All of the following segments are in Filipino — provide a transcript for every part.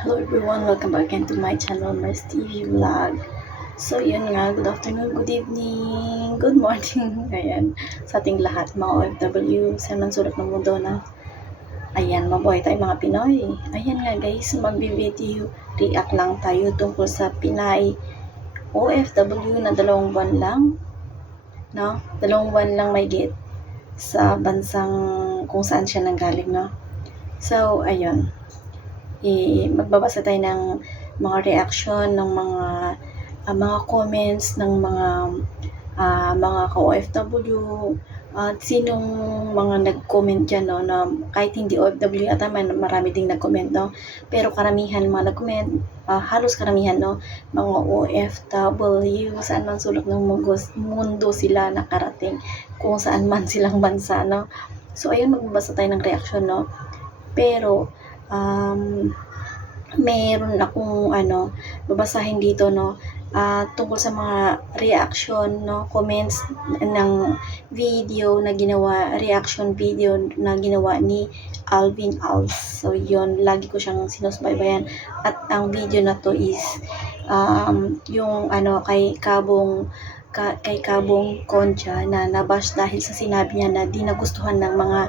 Hello everyone, welcome back again to my channel, Mars TV Vlog. So yun nga, good afternoon, good evening, good morning, ayan, sa ating lahat, mga OFW, sa man sulat ng mundo na, ayan, mabuhay tayo mga Pinoy. Ayan nga guys, magbi-video react lang tayo tungkol sa Pinay OFW na dalawang buwan lang, no? Dalawang buwan lang may git sa bansang kung saan siya nanggaling, no? So, ayun i magbabasa tayo ng mga reaction ng mga ah, mga comments ng mga ah, mga ka-OFW at sinong mga nag-comment dyan no, na kahit hindi OFW ata man marami ding nag-comment no? Pero karamihan mga nag-comment ah, halos karamihan no? Mga OFW saan man sulok ng mundo, mundo sila nakarating kung saan man silang bansa no? So ayun magbabasa tayo ng reaction no? Pero um, meron akong ano, babasahin dito no, ah, tungkol sa mga reaction no, comments ng video na ginawa, reaction video na ginawa ni Alvin Alves. So yon lagi ko siyang sinusubaybayan at ang video na to is um, yung ano kay Kabong ka, kay Kabong Concha na nabash dahil sa sinabi niya na di nagustuhan ng mga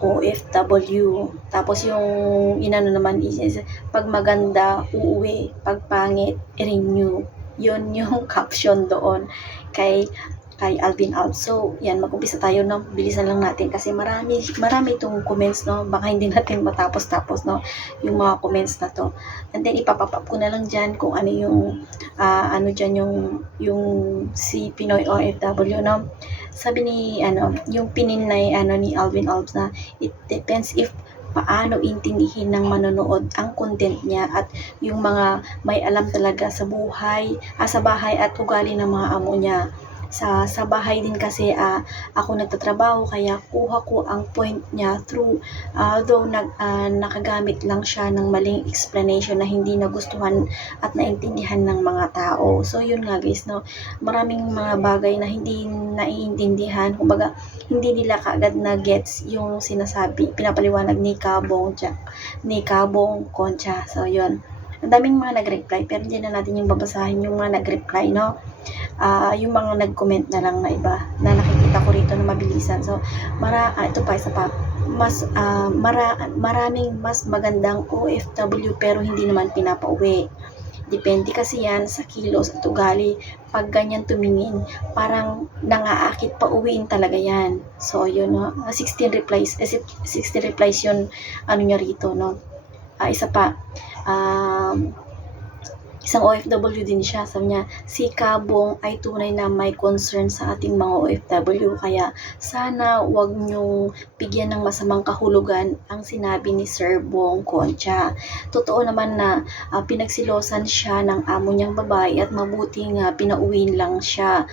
OFW. Tapos yung inano naman is, is pag maganda, uuwi. Pag pangit, renew. Yun yung caption doon kay kay Alvin Alves. So, yan, mag-umpisa tayo, no? Bilisan lang natin kasi marami, marami itong comments, no? Baka hindi natin matapos-tapos, no? Yung mga comments na to. And then, ipapapap ko na lang dyan kung ano yung, ah, ano dyan yung, yung si Pinoy OFW, no? Sabi ni, ano, yung pininay, ano, ni Alvin Alves na, it depends if paano intindihin ng manonood ang content niya at yung mga may alam talaga sa buhay, ah, sa bahay at ugali ng mga amo niya sa sa bahay din kasi ah, ako nagtatrabaho kaya kuha ko ang point niya through ah, though nag, ah, nakagamit lang siya ng maling explanation na hindi nagustuhan at naintindihan ng mga tao. So yun nga guys no, maraming mga bagay na hindi naiintindihan, kumbaga hindi nila kaagad na gets yung sinasabi, pinapaliwanag ni Kabong Jack, ni Kabong Concha. So yun. Ang daming mga nag-reply pero hindi na natin yung babasahin yung mga nag-reply no ah yung mga nag-comment na lang na iba na nakikita ko rito na mabilisan. So, mara, ah, ito pa, isa pa, mas, ah, mara, maraming mas magandang OFW pero hindi naman pinapauwi. Depende kasi yan sa kilos at ugali. Pag ganyan tumingin, parang nangaakit pa uwiin talaga yan. So, yun, no? 16 replies, eh, 16 replies yun, ano niya rito, no? Ah, isa pa, um, isang OFW din siya. Sabi niya, si Kabong ay tunay na may concern sa ating mga OFW. Kaya sana wag niyong bigyan ng masamang kahulugan ang sinabi ni Sir Bong Concha. Totoo naman na uh, pinagsilosan siya ng amo niyang babae at mabuting uh, pinauwiin lang siya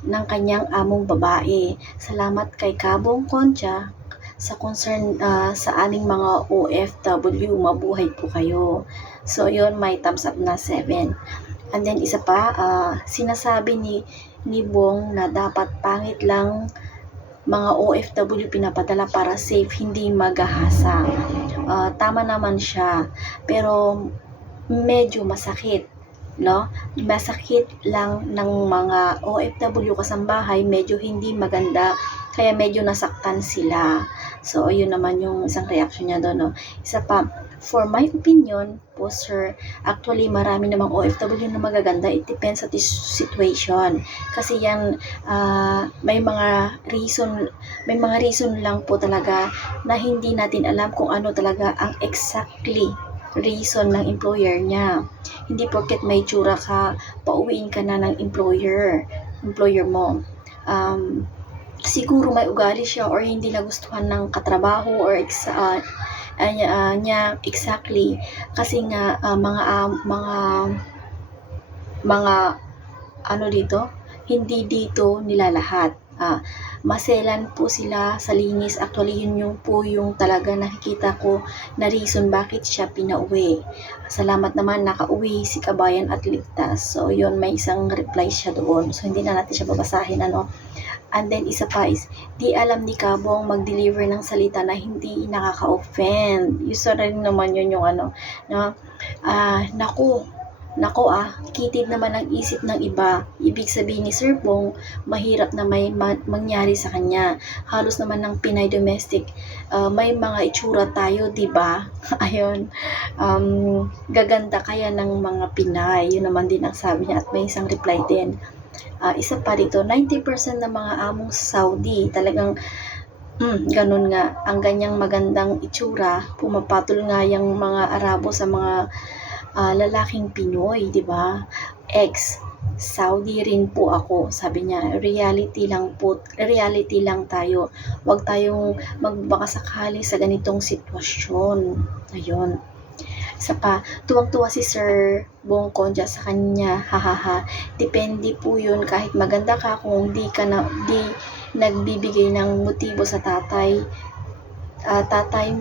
ng kanyang among babae. Salamat kay Kabong Concha sa concern uh, sa aning mga OFW. Mabuhay po kayo. So, yun, may thumbs up na 7. And then, isa pa, uh, sinasabi ni, ni Bong na dapat pangit lang mga OFW pinapadala para safe, hindi magahasa. Uh, tama naman siya. Pero, medyo masakit no? Masakit lang ng mga OFW kasambahay, medyo hindi maganda, kaya medyo nasaktan sila. So, ayun naman yung isang reaction niya doon, no? Isa pa, for my opinion po, sir, actually, marami namang OFW na magaganda. It depends sa situation. Kasi yan, uh, may mga reason, may mga reason lang po talaga na hindi natin alam kung ano talaga ang exactly reason ng employer niya. Hindi porket may tsura ka, pauwiin ka na ng employer, employer mo. Um, siguro may ugali siya or hindi nagustuhan ng katrabaho or ex, uh, uh, niya exactly kasi nga uh, mga uh, mga mga ano dito hindi dito nila lahat uh, maselan po sila sa linis. Actually, yun yung po yung talaga nakikita ko na reason bakit siya pinauwi. Salamat naman nakauwi si Kabayan at ligtas. So, yun, may isang reply siya doon. So, hindi na natin siya babasahin, ano. And then, isa pa is, di alam ni Kabong mag-deliver ng salita na hindi nakaka-offend. Isa rin naman yun yung ano, na, ah, naku, naku ah, kitid naman ang isip ng iba. Ibig sabihin ni Sir Bong, mahirap na may ma- mangyari sa kanya. Halos naman ng Pinay domestic, ah, may mga itsura tayo, di ba? Ayun, um, gaganda kaya ng mga Pinay. Yun naman din ang sabi niya at may isang reply din. Ah, isa pa dito, 90% ng mga among sa Saudi talagang mm, ganun nga, ang ganyang magandang itsura, pumapatol nga yung mga Arabo sa mga ah, lalaking Pinoy, di ba? Ex, Saudi rin po ako, sabi niya, reality lang po, reality lang tayo. Huwag tayong magbaka sakali sa ganitong sitwasyon. Ayun. Isa pa, tuwang-tuwa si Sir Bong Konja sa kanya, hahaha. Depende po yun kahit maganda ka kung di ka na, di nagbibigay ng motibo sa tatay. Ah, tatay,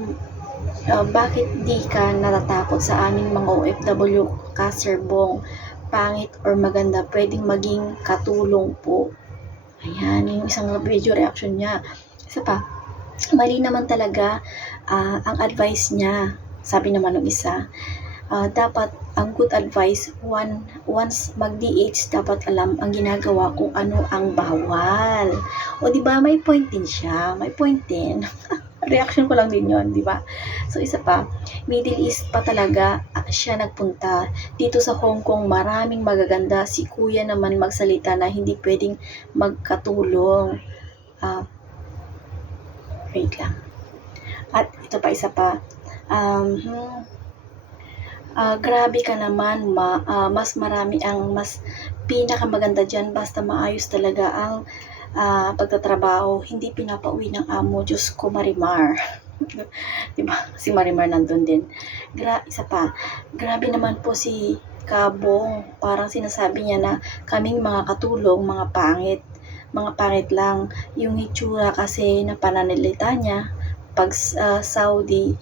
ah, bakit di ka natatakot sa aming mga OFW ka, Sir Bong? Pangit or maganda, pwedeng maging katulong po. Ayan, yung isang video reaction niya. Isa pa, mali naman talaga ah, ang advice niya. Sabi naman ng isa, ah, dapat ang good advice, one, once mag-DH, dapat alam ang ginagawa kung ano ang bawal. O di ba may point din siya, may point din. Reaction ko lang din yon di ba? So isa pa, Middle East pa talaga ah, siya nagpunta. Dito sa Hong Kong, maraming magaganda. Si kuya naman magsalita na hindi pwedeng magkatulong. Ah, wait lang. At ito pa, isa pa. Um, hmm, ah, grabe ka naman, ma, ah, mas marami ang mas pinakamaganda dyan basta maayos talaga ang ah, pagtatrabaho, hindi pinapauwi ng amo, Diyos ko Marimar. diba? Si Marimar nandun din. Gra isa pa, grabe naman po si Kabong. Parang sinasabi niya na kaming mga katulong, mga pangit. Mga pangit lang. Yung itsura kasi na pananalita niya, pag ah, Saudi,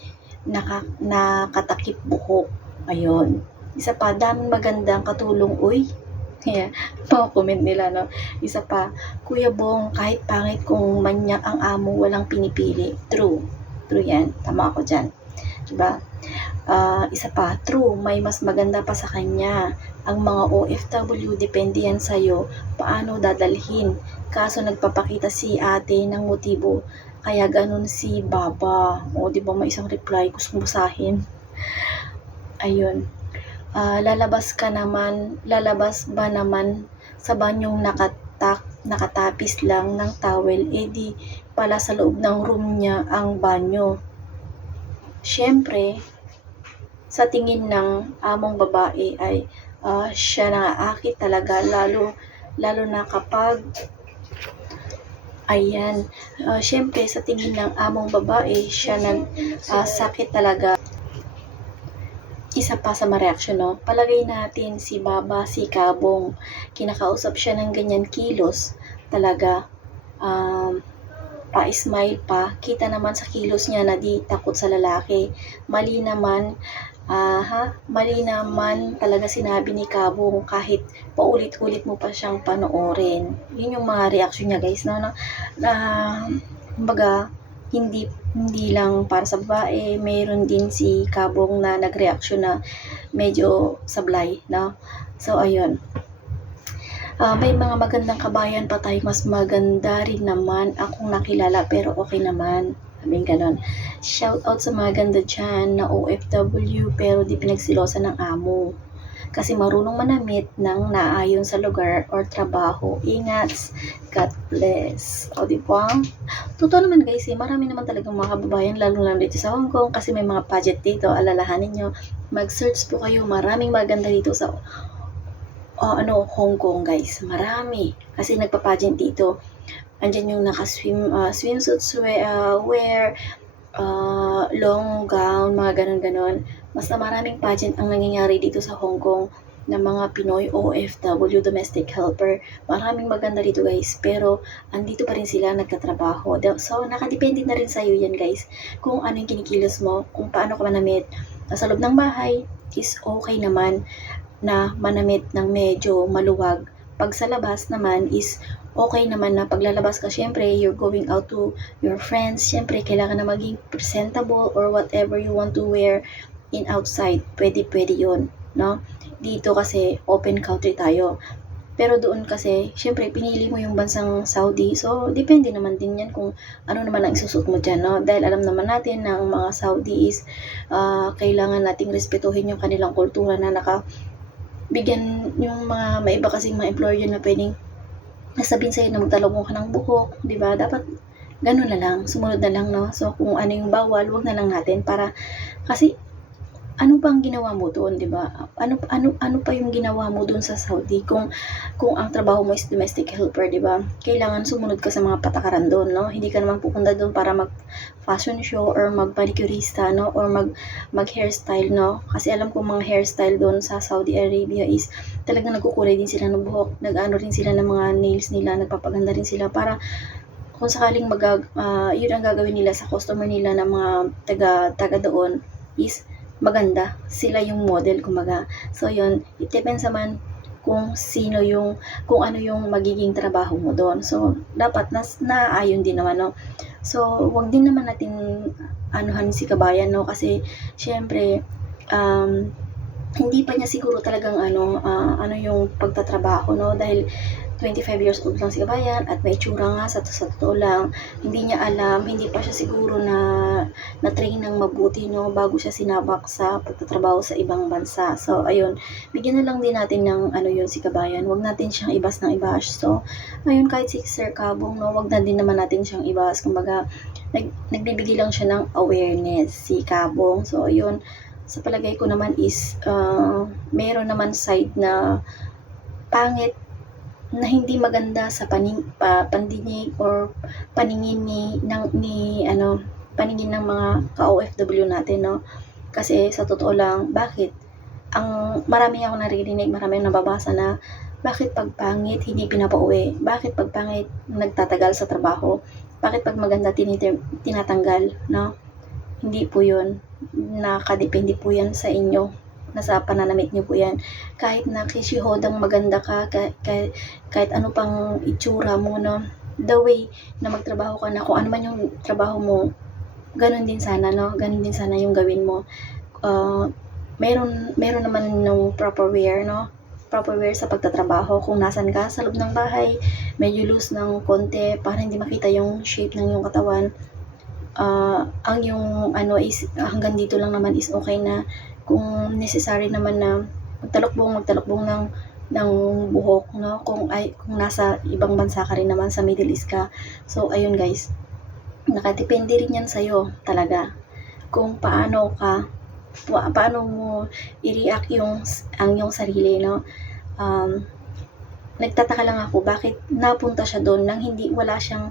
naka, nakatakip buhok. Ayun. Isa pa, daming magandang katulong. Uy, kaya, mga comment nila, no? Isa pa, Kuya Bong, kahit pangit kung manyak ang amo, walang pinipili. True. True yan. Tama ako dyan. Diba? Ah, isa pa, true, may mas maganda pa sa kanya. Ang mga OFW, depende yan sa'yo. Paano dadalhin? Kaso nagpapakita si ate ng motibo. Kaya ganun si Baba. O, di ba may isang reply, gusto kong basahin. Ayun. Ah, lalabas ka naman, lalabas ba naman sa banyong nakatak, nakatapis lang ng towel, edi pala sa loob ng room niya ang banyo. Siyempre, sa tingin ng among babae ay ah, siya naaakit talaga lalo lalo na kapag ayan. Ah, siyempre sa tingin ng among babae siya nag ah, sakit talaga. Isa pa sa ma-reaction, no? Palagay natin si Baba, si Kabong, kinakausap siya ng ganyan kilos, talaga, um, pa-smile pa, kita naman sa kilos niya na di takot sa lalaki. Mali naman, ah, ha? Mali naman talaga sinabi ni Kabong kahit paulit-ulit mo pa siyang panoorin. Yun yung mga reaction niya, guys, no? Na, na kumbaga, hindi hindi lang para sa babae, mayroon din si Kabong na nagreaksyon na medyo sablay, no? So, ayun. Ah, may mga magandang kabayan pa tayo, mas maganda rin naman akong nakilala, pero okay naman. Sabing ganon. Shout out sa mga ganda dyan na OFW pero di pinagsilosan ng amo. Kasi marunong manamit ng naayon sa lugar or trabaho. Ingat. God bless. O, di ba? Totoo naman guys, eh, marami naman talagang mga kababayan, lalo lang dito sa Hong Kong, kasi may mga pageant dito, alalahanin nyo, mag-search po kayo, maraming maganda dito sa oh, ano, Hong Kong guys, marami, kasi nagpa-pageant dito, andyan yung naka-swim, ah, swimsuit wear, ah, wear ah, long gown, mga ganon-ganon, basta maraming pageant ang nangyayari dito sa Hong Kong, ng mga Pinoy OFW domestic helper. Maraming maganda dito guys, pero andito pa rin sila nagtatrabaho. So, nakadepende na rin sa'yo yan guys. Kung ano yung kinikilos mo, kung paano ka manamit. Sa loob ng bahay is okay naman na manamit ng medyo maluwag. Pag sa labas naman is okay naman na paglalabas ka, syempre, you're going out to your friends, syempre, kailangan na maging presentable or whatever you want to wear in outside. Pwede, pwede yun, no? Dito kasi, open country tayo. Pero doon kasi, syempre, pinili mo yung bansang Saudi. So, depende naman din yan kung ano naman ang isusot mo dyan, no? Dahil alam naman natin na ang mga Saudi is, ah, kailangan nating respetuhin yung kanilang kultura na naka, bigyan yung mga, may iba kasing mga employer na pwedeng nasabihin sa'yo na magtalong ka ng buhok, di ba? Dapat ganun na lang, sumunod na lang, no? So, kung ano yung bawal, wag na lang natin para, kasi, ano bang ginawa mo doon, di ba? Ano, ano, ano pa yung ginawa mo doon sa Saudi? Kung, kung ang trabaho mo is domestic helper, di ba? Kailangan sumunod ka sa mga patakaran doon, no? Hindi ka naman pupunta doon para mag fashion show or mag manicurista, no? Or mag, mag hairstyle, no? Kasi alam ko mga hairstyle doon sa Saudi Arabia is talagang nagkukulay din sila ng buhok, nag-ano rin sila ng mga nails nila, nagpapaganda rin sila para kung sakaling mag ah, yun ang gagawin nila sa customer nila ng mga taga taga doon is maganda. Sila yung model kumaga. So yun, it depends naman kung sino yung kung ano yung magiging trabaho mo doon. So dapat nas naayon din naman no. So wag din naman natin anuhan si kabayan no kasi syempre um, hindi pa niya siguro talagang ano ah, ano yung pagtatrabaho no dahil 25 years old lang si kabayan at may itsura nga sa, sa totoo lang hindi niya alam hindi pa siya siguro na na train ng mabuti no bago siya sinabak sa pagtatrabaho sa ibang bansa. So ayun bigyan na lang din natin ng ano yun si kabayan. Wag natin siyang ibas ng ibash so ayun kahit si Sir Kabong no wag na din naman natin siyang ibas. Kumbaga nag, nagbibigay lang siya ng awareness si Kabong so ayun sa palagay ko naman is uh, meron naman side na pangit na hindi maganda sa paning pa, pandinig or paningin ni ng ni ano paningin ng mga ka-OFW natin no? Kasi sa totoo lang bakit? Ang marami akong naririnig marami akong nababasa na bakit pag pangit hindi pinapauwi? Bakit pag pangit nagtatagal sa trabaho? Bakit pag maganda tinitim, tinatanggal no? Hindi po yun. Nakadepende po yan sa inyo nasa pananamit niyo po yan. Kahit na kishihodang maganda ka kahit, kahit, ano pang itsura mo no? The way na magtrabaho ka na kung ano man yung trabaho mo ganun din sana no? Ganun din sana yung gawin mo. Uh, meron meron naman ng proper wear no? Proper wear sa pagtatrabaho. Kung nasan ka sa loob ng bahay medyo loose ng konti para hindi makita yung shape ng yung katawan. Uh, ang yung ano is hanggang dito lang naman is okay na kung necessary naman na magtalokbong magtalokbong ng ng buhok no? Kung ay kung nasa ibang bansa ka rin naman sa Middle East ka. So ayun guys. Nakadepende rin yan sa'yo talaga. Kung paano ka pa- paano mo i-react yung ang yung sarili no? Um, nagtataka lang ako bakit napunta siya doon nang hindi wala siyang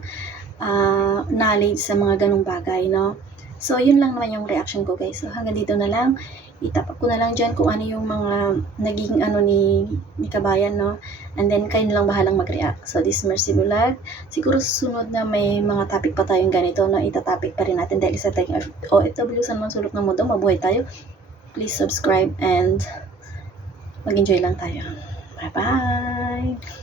ah, knowledge sa mga ganong bagay no so yun lang naman yung reaction ko guys so hanggang dito na lang itapak ko na lang dyan kung ano yung mga naging ano ni, ni Kabayan, no? And then, kayo na lang bahalang mag-react. So, this is Mercy Bulag. Siguro susunod na may mga topic pa tayong ganito, no? Itatopic pa rin natin dahil sa tayong OFW sa mga sulok ng mundo, mabuhay tayo. Please subscribe and mag-enjoy lang tayo. Bye-bye!